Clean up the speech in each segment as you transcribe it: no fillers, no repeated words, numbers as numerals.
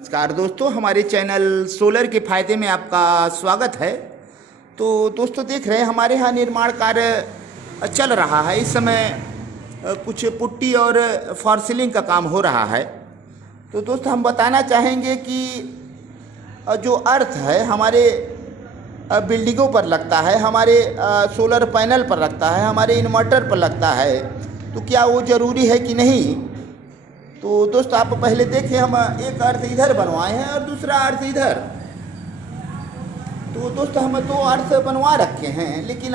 नमस्कार दोस्तों, हमारे चैनल सोलर के फायदे में आपका स्वागत है। तो दोस्तों देख रहे हैं हमारे यहाँ निर्माण कार्य चल रहा है। इस समय कुछ पुट्टी और फॉर सीलिंग का काम हो रहा है। तो दोस्तों हम बताना चाहेंगे कि जो अर्थ है हमारे बिल्डिंगों पर लगता है, हमारे सोलर पैनल पर लगता है, हमारे इन्वर्टर पर लगता है, तो क्या वो ज़रूरी है कि नहीं। तो दोस्तों आप पहले देखें, हम एक अर्थ इधर बनवाए हैं और दूसरा अर्थ इधर। तो दोस्तों हम 2 अर्थ बनवा रखे हैं, लेकिन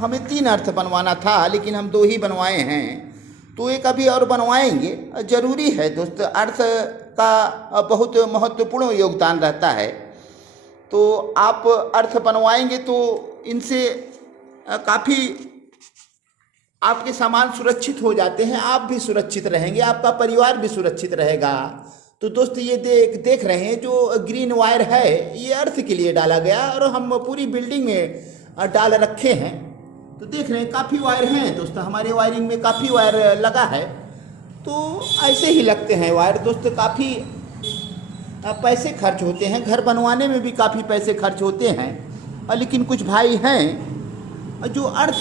हमें 3 अर्थ बनवाना था, लेकिन हम 2 ही बनवाए हैं। तो एक अभी और बनवाएंगे। ज़रूरी है दोस्तों, अर्थ का बहुत महत्वपूर्ण योगदान रहता है। तो आप अर्थ बनवाएंगे तो इनसे काफ़ी आपके सामान सुरक्षित हो जाते हैं, आप भी सुरक्षित रहेंगे, आपका परिवार भी सुरक्षित रहेगा। तो दोस्त ये देख रहे हैं जो ग्रीन वायर है, ये अर्थ के लिए डाला गया और हम पूरी बिल्डिंग में डाल रखे हैं। तो देख रहे हैं काफ़ी वायर हैं दोस्त, हमारे वायरिंग में काफ़ी वायर लगा है। तो ऐसे ही लगते हैं वायर दोस्त, काफ़ी पैसे खर्च होते हैं, घर बनवाने में भी काफ़ी पैसे खर्च होते हैं। लेकिन कुछ भाई हैं जो अर्थ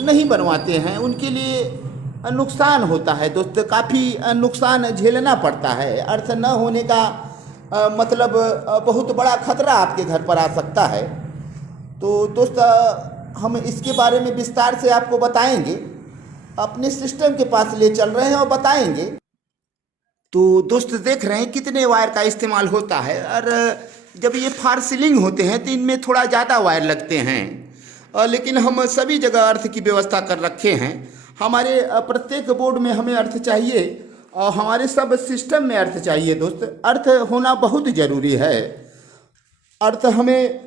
नहीं बनवाते हैं, उनके लिए नुकसान होता है दोस्त, काफ़ी नुकसान झेलना पड़ता है। अर्थ न होने का मतलब बहुत बड़ा खतरा आपके घर पर आ सकता है। तो दोस्त हम इसके बारे में विस्तार से आपको बताएंगे, अपने सिस्टम के पास ले चल रहे हैं और बताएंगे। तो दोस्त देख रहे हैं कितने वायर का इस्तेमाल होता है, और जब ये फॉर सीलिंग होते हैं तो इनमें थोड़ा ज़्यादा वायर लगते हैं। लेकिन हम सभी जगह अर्थ की व्यवस्था कर रखे हैं। हमारे प्रत्येक बोर्ड में हमें अर्थ चाहिए और हमारे सब सिस्टम में अर्थ चाहिए दोस्त। अर्थ होना बहुत ज़रूरी है। अर्थ हमें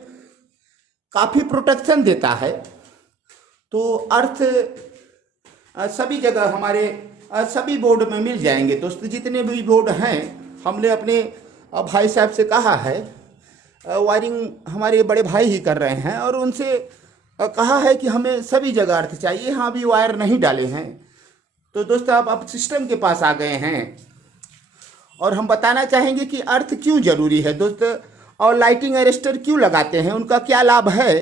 काफ़ी प्रोटेक्शन देता है। तो अर्थ सभी जगह हमारे सभी बोर्ड में मिल जाएंगे दोस्त, जितने भी बोर्ड हैं। हमने अपने भाई साहब से कहा है, वायरिंग हमारे बड़े भाई ही कर रहे हैं, और उनसे कहा है कि हमें सभी जगह अर्थ चाहिए। हाँ, अभी वायर नहीं डाले हैं। तो दोस्तों आप सिस्टम के पास आ गए हैं और हम बताना चाहेंगे कि अर्थ क्यों ज़रूरी है दोस्त, और लाइटिंग अरेस्टर क्यों लगाते हैं, उनका क्या लाभ है।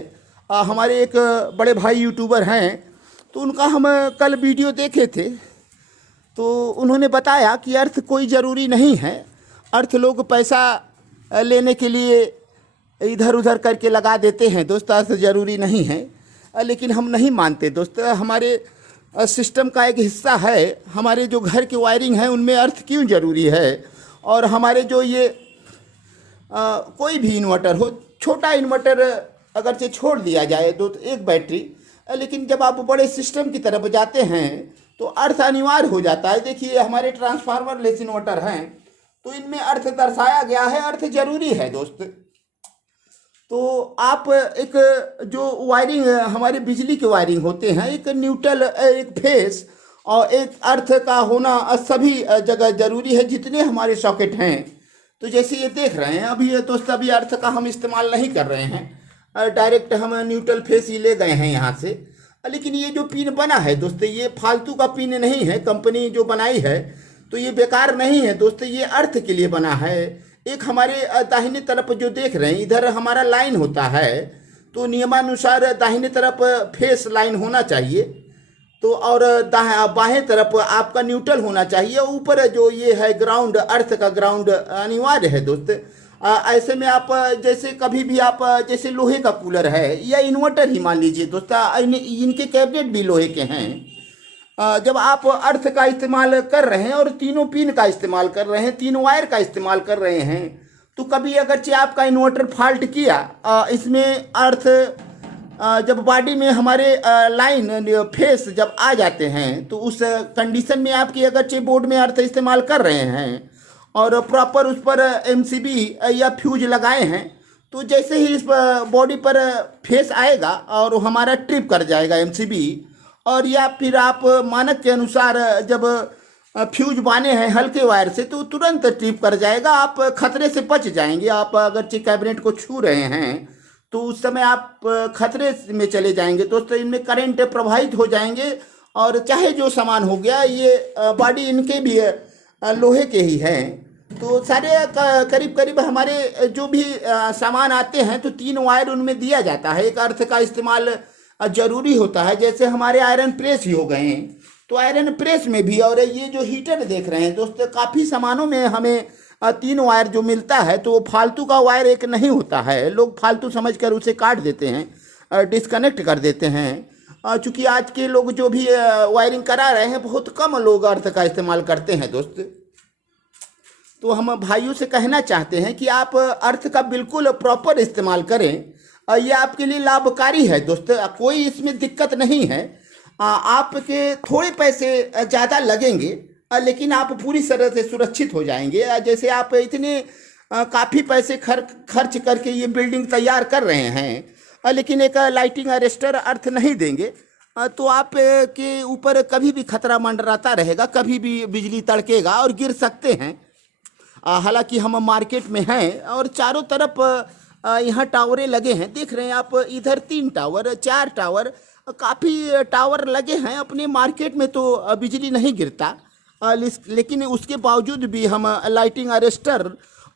हमारे एक बड़े भाई यूट्यूबर हैं, तो उनका हम कल वीडियो देखे थे। तो उन्होंने बताया कि अर्थ कोई ज़रूरी नहीं है, अर्थ लोग पैसा लेने के लिए इधर उधर करके लगा देते हैं दोस्त, अर्थ ज़रूरी नहीं है। लेकिन हम नहीं मानते दोस्त, हमारे सिस्टम का एक हिस्सा है। हमारे जो घर की वायरिंग है उनमें अर्थ क्यों ज़रूरी है। और हमारे जो ये कोई भी इन्वर्टर हो, छोटा इन्वर्टर अगर से छोड़ दिया जाए तो एक बैटरी, लेकिन जब आप बड़े सिस्टम की तरफ जाते हैं तो अर्थ अनिवार्य हो जाता है। देखिए हमारे ट्रांसफार्मर लेस इन्वर्टर हैं, तो इनमें अर्थ दर्शाया गया है, अर्थ ज़रूरी है दोस्त। तो आप एक जो वायरिंग हमारे बिजली के वायरिंग होते हैं, एक न्यूट्रल, एक फेस और एक अर्थ का होना सभी जगह ज़रूरी है, जितने हमारे सॉकेट हैं। तो जैसे ये देख रहे हैं अभी ये दोस्त, अभी अर्थ का हम इस्तेमाल नहीं कर रहे हैं, डायरेक्ट हम न्यूट्रल फेस ही ले गए हैं यहाँ से। लेकिन ये जो पिन बना है दोस्त, ये फालतू का पिन नहीं है, कंपनी जो बनाई है तो ये बेकार नहीं है दोस्त, ये अर्थ के लिए बना है। एक हमारे दाहिने तरफ जो देख रहे हैं, इधर हमारा लाइन होता है, तो नियमानुसार दाहिने तरफ फेस लाइन होना चाहिए। तो और बाएं तरफ आपका न्यूट्रल होना चाहिए। ऊपर जो ये है ग्राउंड, अर्थ का ग्राउंड अनिवार्य है दोस्त। ऐसे में आप जैसे कभी भी आप जैसे लोहे का कूलर है या इन्वर्टर ही मान लीजिए दोस्त, इनके कैबिनेट भी लोहे के हैं। जब आप अर्थ का इस्तेमाल कर रहे हैं और तीनों पिन का इस्तेमाल कर रहे हैं, 3 वायर का इस्तेमाल कर रहे हैं, तो कभी अगरचे आपका इन्वर्टर फॉल्ट किया, इसमें अर्थ जब बॉडी में हमारे लाइन फेस जब आ जाते हैं, तो उस कंडीशन में आपकी अगरचे बोर्ड में अर्थ इस्तेमाल कर रहे हैं और प्रॉपर उस पर MCB या फ्यूज लगाए हैं, तो जैसे ही इस बॉडी पर फेस आएगा और हमारा ट्रिप कर जाएगा MCB, और या फिर आप मानक के अनुसार जब फ्यूज बाने हैं हल्के वायर से तो तुरंत ट्रिप कर जाएगा, आप खतरे से बच जाएंगे। आप अगर कैबिनेट को छू रहे हैं तो उस समय आप खतरे में चले जाएंगे दोस्तों, इनमें करंट प्रवाहित हो जाएंगे। और चाहे जो सामान हो गया, ये बॉडी इनके भी लोहे के ही हैं, तो सारे करीब करीब हमारे जो भी सामान आते हैं तो 3 वायर उनमें दिया जाता है। एक अर्थ का इस्तेमाल जरूरी होता है, जैसे हमारे आयरन प्रेस ही हो गए हैं, तो आयरन प्रेस में भी, और ये जो हीटर देख रहे हैं दोस्तों, काफ़ी सामानों में हमें 3 वायर जो मिलता है, तो वो फालतू का वायर एक नहीं होता है। लोग फालतू समझकर उसे काट देते हैं, डिस्कनेक्ट कर देते हैं। चूँकि आज के लोग जो भी वायरिंग करा रहे हैं, बहुत कम लोग अर्थ का इस्तेमाल करते हैं दोस्त। तो हम भाइयों से कहना चाहते हैं कि आप अर्थ का बिल्कुल प्रॉपर इस्तेमाल करें, ये आपके लिए लाभकारी है दोस्त। कोई इसमें दिक्कत नहीं है। आपके थोड़े पैसे ज़्यादा लगेंगे, लेकिन आप पूरी तरह से सुरक्षित हो जाएंगे। जैसे आप इतने काफ़ी पैसे खर्च करके ये बिल्डिंग तैयार कर रहे हैं, लेकिन एक लाइटिंग अरेस्टर अर्थ नहीं देंगे, तो आप के ऊपर कभी भी खतरा मंडराता रहेगा, कभी भी बिजली तड़केगा और गिर सकते हैं। हालांकि हम मार्केट में हैं और चारों तरफ यहाँ टावरें लगे हैं, देख रहे हैं आप, इधर 3 टावर, 4 टावर, काफ़ी टावर लगे हैं। अपने मार्केट में तो बिजली नहीं गिरता, लेकिन उसके बावजूद भी हम लाइटिंग अरेस्टर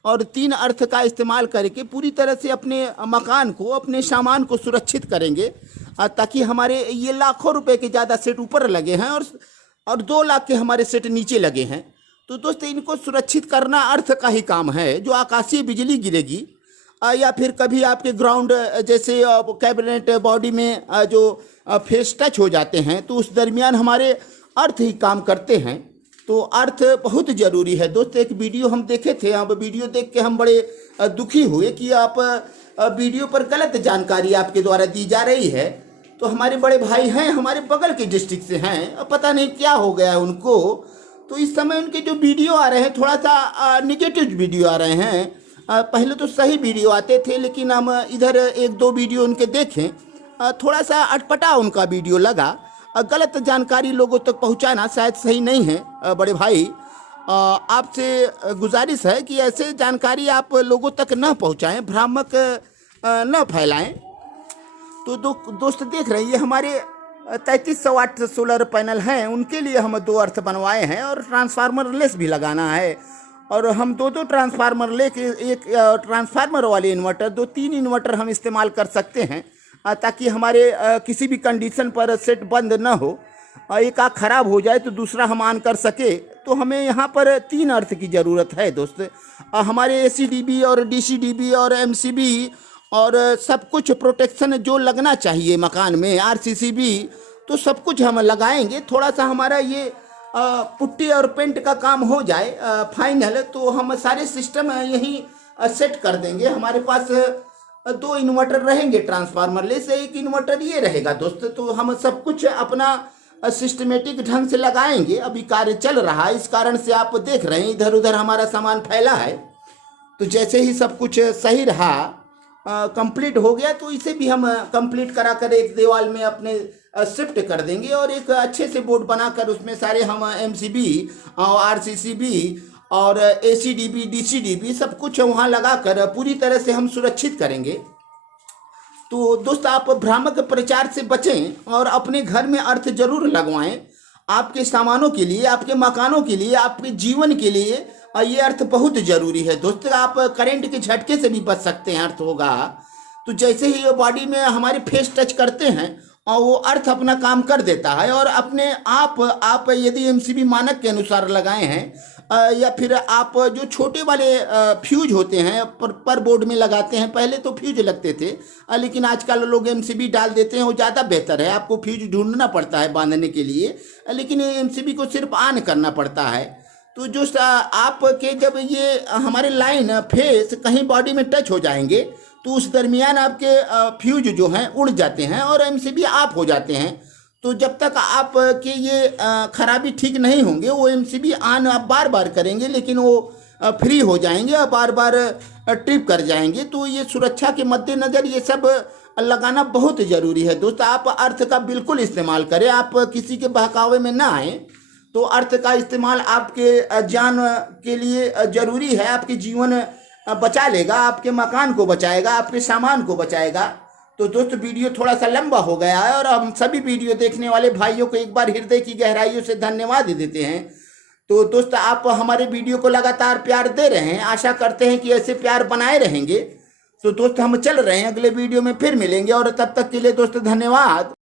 और 3 अर्थ का इस्तेमाल करके पूरी तरह से अपने मकान को, अपने सामान को सुरक्षित करेंगे, ताकि हमारे ये लाखों रुपए के ज़्यादा सेट ऊपर लगे हैं और 2 लाख के हमारे सेट नीचे लगे हैं। तो दोस्तों, इनको सुरक्षित करना अर्थ का ही काम है। जो आकाशीय बिजली गिरेगी या फिर कभी आपके ग्राउंड जैसे कैबिनेट बॉडी में जो फेस टच हो जाते हैं, तो उस दरमियान हमारे अर्थ ही काम करते हैं। तो अर्थ बहुत ज़रूरी है दोस्त। एक वीडियो हम देखे थे, अब वीडियो देख के हम बड़े दुखी हुए कि आप वीडियो पर गलत जानकारी आपके द्वारा दी जा रही है। तो हमारे बड़े भाई हैं, हमारे बगल के डिस्ट्रिक्ट से हैं, पता नहीं क्या हो गया उनको, तो इस समय उनके जो वीडियो आ रहे हैं थोड़ा सा निगेटिव वीडियो आ रहे हैं। पहले तो सही वीडियो आते थे, लेकिन हम इधर 1-2 वीडियो उनके देखें, थोड़ा सा अटपटा उनका वीडियो लगा। गलत जानकारी लोगों तक पहुंचाना शायद सही नहीं है। बड़े भाई, आपसे गुजारिश है कि ऐसे जानकारी आप लोगों तक न पहुंचाएं, भ्रामक न फैलाएं। तो दोस्त देख रहे हैं, ये हमारे 3300 वाट सोलर पैनल हैं, उनके लिए हम 2 अर्थ बनवाए हैं और ट्रांसफार्मर लेस भी लगाना है। और हम 2 ट्रांसफार्मर लेके, एक ट्रांसफार्मर वाले इन्वर्टर, 2-3 इन्वर्टर हम इस्तेमाल कर सकते हैं, ताकि हमारे किसी भी कंडीशन पर सेट बंद ना हो। एक आँख खराब हो जाए तो दूसरा हम ऑन कर सके। तो हमें यहाँ पर 3 अर्थ की ज़रूरत है दोस्त। हमारे ACDB और DCDB और MCB और सब कुछ प्रोटेक्शन जो लगना चाहिए मकान में, RCCB, तो सब कुछ हम लगाएंगे। थोड़ा सा हमारा ये पुट्टी और पेंट का काम हो जाए फाइनल, तो हम सारे सिस्टम यहीं सेट कर देंगे। हमारे पास 2 इन्वर्टर रहेंगे ट्रांसफार्मर ले से, 1 इन्वर्टर ये रहेगा दोस्त। तो हम सब कुछ अपना सिस्टमेटिक ढंग से लगाएंगे। अभी कार्य चल रहा है, इस कारण से आप देख रहे हैं इधर उधर हमारा सामान फैला है। तो जैसे ही सब कुछ सही रहा, कंप्लीट हो गया, तो इसे भी हम कंप्लीट करा कर एक दीवार में अपने शिफ्ट कर देंगे और एक अच्छे से बोर्ड बनाकर उसमें सारे हम MCB और RCCB और ACDB DCDB सब कुछ वहाँ लगाकर पूरी तरह से हम सुरक्षित करेंगे। तो दोस्त, आप भ्रामक प्रचार से बचें और अपने घर में अर्थ जरूर लगवाएं। आपके सामानों के लिए, आपके मकानों के लिए, आपके जीवन के लिए ये अर्थ बहुत ज़रूरी है दोस्त। आप करंट के झटके से भी बच सकते हैं, अर्थ होगा तो जैसे ही ये बॉडी में हमारे फेस टच करते हैं और वो अर्थ अपना काम कर देता है। और अपने आप यदि MCB मानक के अनुसार लगाए हैं या फिर आप जो छोटे वाले फ्यूज होते हैं पर बोर्ड में लगाते हैं, पहले तो फ्यूज लगते थे, लेकिन आजकल लोग MCB डाल देते हैं, वो ज़्यादा बेहतर है। आपको फ्यूज ढूंढना पड़ता है बांधने के लिए, लेकिन MCB को सिर्फ ऑन करना पड़ता है। तो जो आपके जब ये हमारे लाइन फेस कहीं बॉडी में टच हो जाएंगे, तो उस दरमियान आपके फ्यूज जो हैं उड़ जाते हैं और MCB ऑफ हो जाते हैं। तो जब तक आपके ये खराबी ठीक नहीं होंगे, वो MCB ऑन आप बार बार करेंगे, लेकिन वो फ्री हो जाएंगे और बार बार ट्रिप कर जाएंगे। तो ये सुरक्षा के मद्देनज़र ये सब लगाना बहुत ज़रूरी है दोस्त। आप अर्थ का बिल्कुल इस्तेमाल करें, आप किसी के बहकावे में ना आएँ। तो अर्थ का इस्तेमाल आपके जान के लिए ज़रूरी है, आपके जीवन बचा लेगा, आपके मकान को बचाएगा, आपके सामान को बचाएगा। तो दोस्त, वीडियो थोड़ा सा लंबा हो गया है और हम सभी वीडियो देखने वाले भाइयों को एक बार हृदय की गहराइयों से धन्यवाद देते हैं। तो दोस्त आप हमारे वीडियो को लगातार प्यार दे रहे हैं, आशा करते हैं कि ऐसे प्यार बनाए रहेंगे। तो दोस्त हम चल रहे हैं, अगले वीडियो में फिर मिलेंगे, और तब तक के लिए दोस्त धन्यवाद।